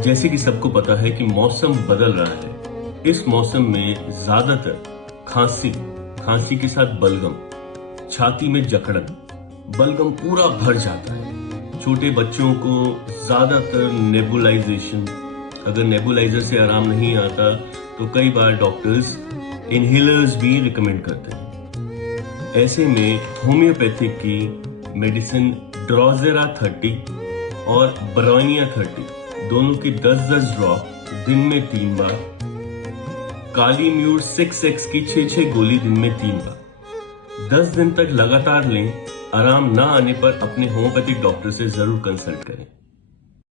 जैसे कि सबको पता है कि मौसम बदल रहा है। इस मौसम में ज्यादातर खांसी के साथ बलगम, छाती में जकड़न, बलगम पूरा भर जाता है। छोटे बच्चों को ज्यादातर नेबुलाइजेशन, अगर नेबुलाइजर से आराम नहीं आता तो कई बार डॉक्टर्स इनहेलर्स भी रिकमेंड करते हैं। ऐसे में होम्योपैथिक की मेडिसिन ड्रोजेरा 30 और ब्रोनिया 30 दोनों की 10-10 ड्रॉप दिन में 3 बार, काली म्यूर 6X की 6-6 गोली दिन में 3 बार 10 दिन तक लगातार लें। आराम ना आने पर अपने होम्योपैथिक डॉक्टर से जरूर कंसल्ट करें।